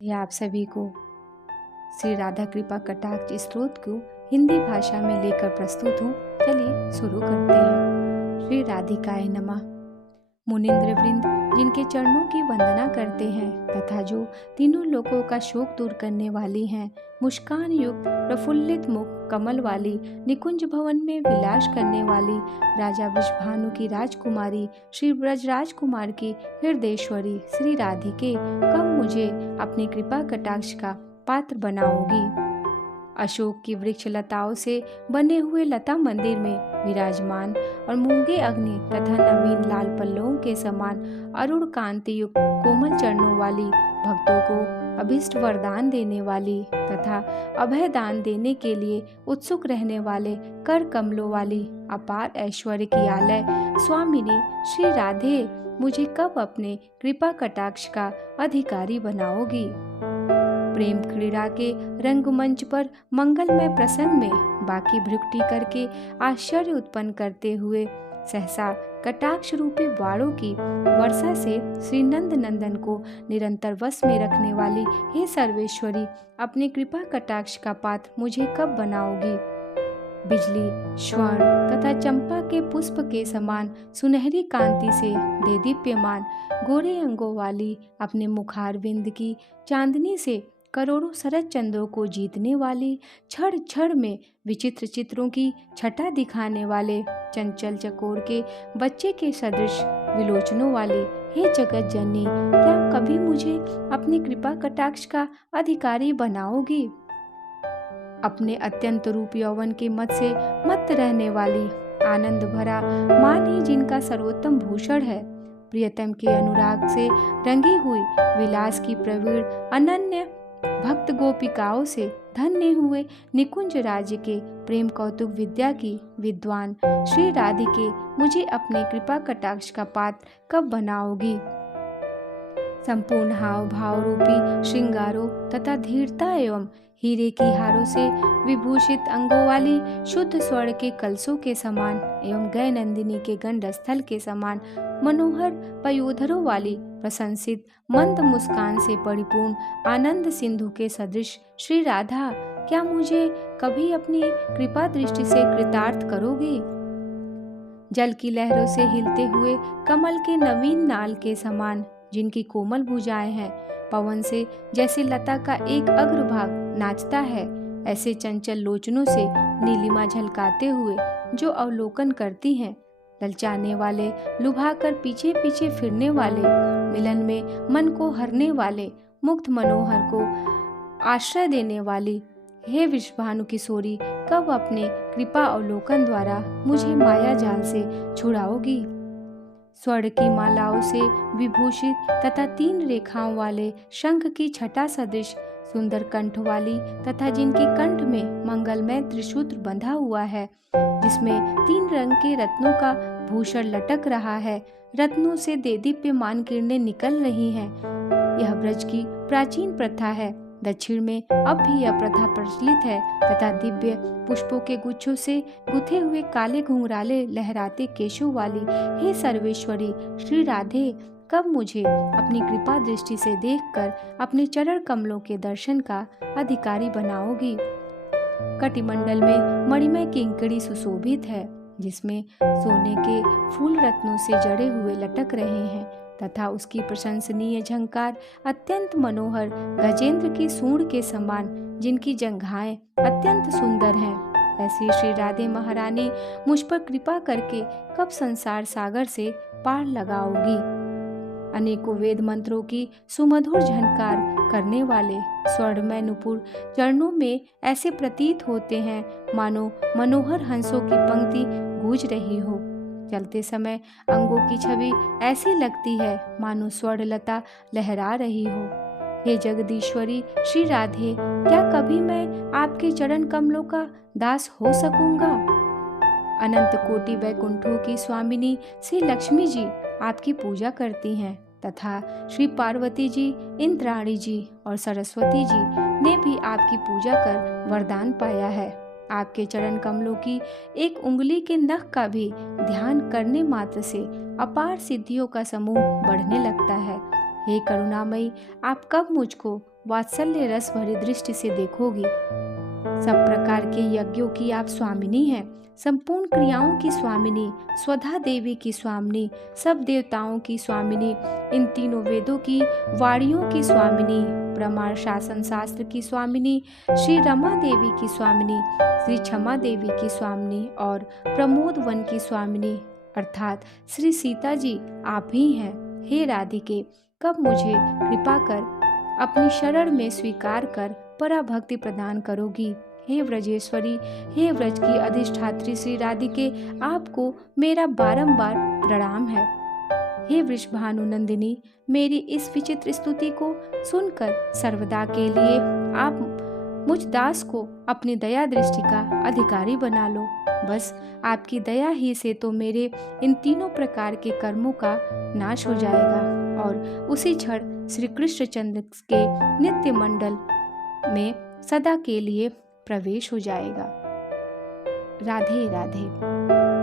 यह आप सभी को श्री राधा कृपा कटाक्ष स्त्रोत को हिंदी भाषा में लेकर प्रस्तुत हूँ। चलिए शुरू करते हैं। श्री राधिकाय नमः। मुनिंद्र वृंद जिनके चरणों की वंदना करते हैं तथा जो तीनों लोकों का शोक दूर करने वाली हैं, मुस्कान युक्त प्रफुल्लित मुख कमल वाली, निकुंज भवन में विलास करने वाली, राजा वृषभानु की राजकुमारी, श्री ब्रजराज कुमार की हृदयेश्वरी श्री राधिके, कब मुझे अपनी कृपा कटाक्ष का पात्र बनाओगी। अशोक की वृक्ष लताओं से बने हुए लता मंदिर में विराजमान और मूंगे अग्नि तथा नवीन लाल पल्लवों के समान अरुण कांति युक्त कोमल चरणों वाली, भक्तों को अभिष्ट वरदान देने वाली तथा अभय दान देने के लिए उत्सुक रहने वाले कर कमलों वाली, अपार ऐश्वर्य की आलय स्वामिनी श्री राधे, मुझे कब अपने कृपा कटाक्ष का अधिकारी बनाओगी। प्रेम क्रीड़ा के रंगमंच पर मंगलमय प्रसंग में बाकी भ्रुकुटी करके आश्चर्य उत्पन्न करते हुए सहसा कटाक्ष रूपी वाणों की वर्षा से श्री नंद नंदन को निरंतर वश में रखने वाली हे सर्वेश्वरी, अपने कृपा कटाक्ष का पात्र मुझे कब बनाओगी। बिजली, स्वर्ण तथा चंपा के पुष्प के समान सुनहरी कांति से देदीप्यमान गोरे अंगों वाली, अपने मुखारविंद की चांदनी से करोड़ों शरद चंद्रों को जीतने वाली, क्षण क्षण में विचित्र चित्रों की छटा दिखाने वाले, चंचल चकोर के बच्चे के सदृश विलोचनों वाली हे जगत जननी, क्या कभी मुझे अपनी कृपा कटाक्ष का अधिकारी बनाओगी। अपने अत्यंत रूप यौवन के मत से मत रहने वाली, आनंद भरा मान ही जिनका सर्वोत्तम भूषण है, प्रियतम के अनुराग से रंगी हुई विलास की प्रवीण अनन्य भक्त गोपिकाओं से धन्य हुए निकुंज राज्य के प्रेम कौतुक विद्या की विद्वान श्री राधिके, मुझे अपने कृपा कटाक्ष का पात्र कब बनाओगी। संपूर्ण हाव भाव रूपी श्रृंगारों तथा धीरता एवं हीरे की हारों से विभूषित अंगों वाली, शुद्ध स्वर्ण के कलशों के समान एवं गय नंदिनी के गंड स्थल के समान मनोहर पयोधरों वाली, प्रशंसित मंद मुस्कान से परिपूर्ण आनंद सिंधु के सदृश श्री राधा, क्या मुझे कभी अपनी कृपा दृष्टि से कृतार्थ करोगे। जल की लहरों से हिलते हुए कमल के नवीन नाल के समान जिनकी कोमल भुजाएं हैं, पवन से जैसे लता का एक अग्रभाग नाचता है, ऐसे चंचल लोचनों से नीलिमा झलकाते हुए जो अवलोकन करती हैं, ललचाने वाले, लुभाकर पीछे पीछे फिरने वाले, मिलन में मन को हरने वाले, मुग्ध मनोहर को आश्रय देने वाली हे वृषभानु किशोरी, कब अपने कृपा अवलोकन द्वारा मुझे माया जाल से छुड़ाओगी। स्वर्ण की मालाओं से विभूषित तथा 3 रेखाओं वाले शंख की छटा सदृश सुंदर कंठ वाली तथा जिनके कंठ में मंगलमय त्रिसूत्र बंधा हुआ है, जिसमें 3 रंग के रत्नों का भूषण लटक रहा है, रत्नों से देदीप्यमान किरणें निकल रही हैं। यह ब्रज की प्राचीन प्रथा है, दक्षिण में अब भी यह प्रथा प्रचलित है तथा दिव्य पुष्पों के गुच्छों से गुथे हुए काले घुंघराले लहराते केशों वाली हे सर्वेश्वरी श्री राधे, कब मुझे अपनी कृपा दृष्टि से देखकर अपने चरण कमलों के दर्शन का अधिकारी बनाओगी। कटिमंडल में मणिमय किंकड़ी सुशोभित है, जिसमें सोने के फूल रत्नों से जड़े हुए लटक रहे हैं तथा उसकी प्रशंसनीय झंकार अत्यंत मनोहर गजेंद्र की सूंड के समान, जिनकी जंघाएं अत्यंत सुंदर हैं। ऐसी श्री राधे महारानी, मुझ पर कृपा करके कब संसार सागर से पार लगाओगी। अनेकों वेद मंत्रों की सुमधुर झनकार करने वाले स्वर्णमय नुपुर चरणों में ऐसे प्रतीत होते हैं मानो मनोहर हंसों की पंक्ति गूंज रही हो। चलते समय अंगों की छवि ऐसी लगती है मानो स्वर्णलता लहरा रही हो। हे जगदीश्वरी श्री राधे, क्या कभी मैं आपके चरण कमलों का दास हो सकूंगा। अनंत कोटि वैकुंठों की स्वामिनी श्री लक्ष्मी जी आपकी पूजा करती हैं तथा श्री पार्वती जी, इंद्राणी जी और सरस्वती जी ने भी आपकी पूजा कर वरदान पाया है। आपके चरण कमलों की एक उंगली के नख का भी ध्यान करने मात्र से अपार सिद्धियों का समूह बढ़ने लगता है। हे करुणामयी, आप कब मुझको वात्सल्य रस भरी दृष्टि से देखोगी। सब प्रकार के यज्ञों की आप स्वामिनी हैं, संपूर्ण क्रियाओं की स्वामिनी, स्वधा देवी की स्वामिनी, सब देवताओं की स्वामिनी, इन तीनों वेदों की वाणियों की स्वामिनी, प्रमाण शासन शास्त्र की स्वामिनी, श्री रमा देवी की स्वामिनी, श्री क्षमा देवी की स्वामिनी और प्रमोद वन की स्वामिनी अर्थात श्री सीता जी आप ही हैं। हे राधिके, कब मुझे कृपा कर अपनी शरण में स्वीकार कर पराभक्ति प्रदान करोगी। हे व्रजेश्वरी, हे व्रज की अधिष्ठात्री श्री राधिके, आपको मेरा बारंबार प्रणाम है। हे वृषभानु नंदिनी, मेरी इस विचित्र स्तुति को सुनकर सर्वदा के लिए आप मुझ दास को अपनी दया दृष्टि का अधिकारी बना लो। बस आपकी दया ही से तो मेरे इन तीनों प्रकार के कर्मों का नाश हो जाएगा और उसी क्षण श्री कृष्णचंद्र के नित्य मंडल में सदा के लिए प्रवेश हो जाएगा। राधे राधे।